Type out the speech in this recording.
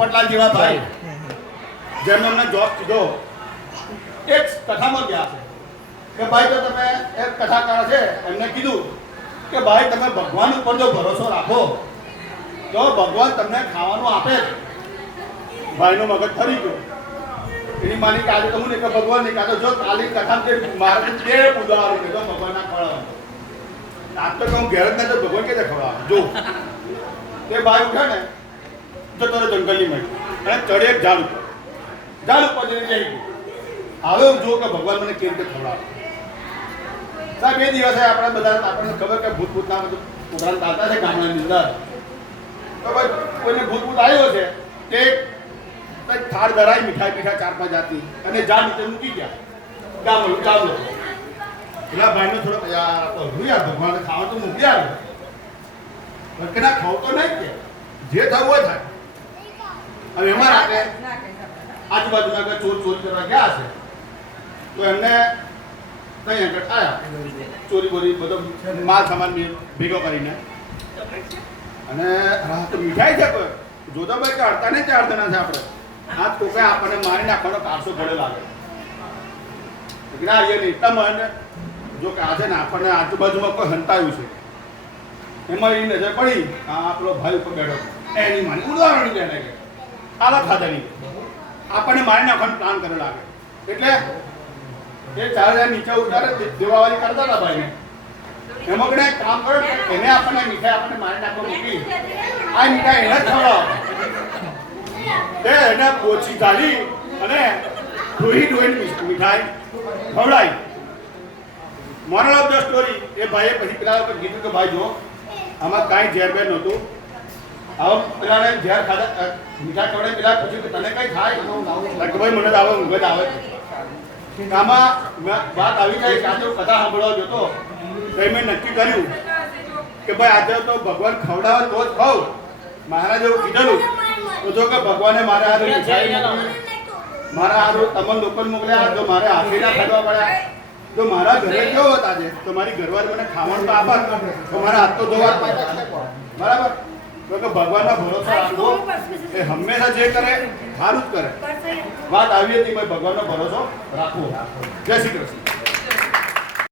પોપટલાલ જેવા ભાઈ. જેમને અમને જોબ કીધો. એક કથામાં ગયા છે. કે ભાઈ તો તમે એક કથાકાર છે એમને કીધું કે ભાઈ તમે ભગવાન ઉપર જો ભરોસો રાખો તો ભગવાન તમને ખાવાનું આપે ભાઈનો મગજ ફરી ગયો. એની માની આજે તો હું કે ભગવાન નહીં કાતો જો કાલી કથા કે મારે તે ઉદાહરણ કે તો ભગવાન ના ખવડાવવાનું આજ તો હું ઘેર જ ના તો ભગવાન કે ખવડાવવાનું જો. તે ભાઈ ઉઠે ને જતો રહ્યો જંગલની મળી અને ચડે એક ઝાડ ઉપર. ઝાડ ઉપર જઈને જઈ ગયો. હવે હું જોઉં કે ભગવાન મને કેવી રીતે ખવડાવે. સાહેબ એ દિવસે આપણે બધા, આપણને ખબર કે ભૂત ભૂતના બધું ઉપરાંત ચાલતા છે ગામડાની અંદર. તો ભાઈ કોઈને ભૂત ભૂત આવ્યો છે, તે કંઈક થાળ ધરાઈ મીઠાઈ પીઠા ચાર પાંચ જાતી અને ઝાડ નીચે મૂકી ગયા. ગામ લોકો ગામ પેલા ભાઈને થોડો યાર હું યાર ભગવાન ખાવા તો મૂકી આવ્યો. કે ના ખાવ તો નહીં કે. જે થવું હોય થાય. હવે એમાં રાતે આજુબાજુમાં આગળ ચોર ચોરી કરવા ગયા છે. તો એમને કઈ આગળ આવ્યા ચોરી બોરી બધો માલ સામાન ભેગો કરીને. અને હા તો મીઠાઈ છે કોઈ? જોતા ભાઈ કે અડતા નહીં ચાર જણા છે આપણે. આ તો કઈ આપણને મારી નાખવાનો કારસો ઘોડે લાગે. એટલે નહીં તમને જો કે આજે ને આપણને આજુબાજુમાં કોઈ હંતાયું છે. એમાં એ નજર પડી આ આપણો ભાઈ ઉપર બેઠો. એની માની ઉદાહરણ એને કે. આલા ખાધાની આપણને મારી નાખવાનો પ્લાન કરે લાગે એટલે એ ચાર હજાર નીચે ઉતારે દેવાવાળી કરતા હતા ભાઈને. એક કામ કરો એને આપણને મીઠાઈ આપણને મારી નાખવા મૂકી. આ મીઠાઈ એને ખવડાવો. તે એને પોચી કાઢી અને ધોઈ ધોઈ મીઠાઈ ખવડાવી. મોરલ ઓફ ધ સ્ટોરી એ ભાઈએ પછી પેલા કીધું કે, ભાઈ જો આમાં કાંઈ ઝેરબેર નહોતું. આવો પેલાને ઝેર ખાધા પેલા પૂછ્યું તને કઈ થાય? ભાઈ મને આવો ઊંઘ જ આવે. આમાં વાત આવી ગઈ કે આજે કથા સાંભળવા જતો તો. મેં નક્કી કર્યું કે ભાઈ આજે તો ભગવાન ખવડાવે તો જ ખાવ. મહારાજે એવું કીધેલું. તો જો કે ભગવાને મારે આજે મીઠાઈ મારા હારું તમને લોકો મોકલ્યા તો મારે હાથે ના પડ્યા. તો મારા ઘરે કેવો હતા આજે? તો મારી ઘરવાળી મને ખાવાનું તો આપત તો મારા હાથ તો ધોવા. બરાબર? તો કે ભગવાનના ભરોસો રાખવો. એ હંમેશા જે કરે સારું જ કરે. વાત આવી હતી ભાઈ ભગવાનનો ભરોસો રાખવો. જય શ્રી કૃષ્ણ.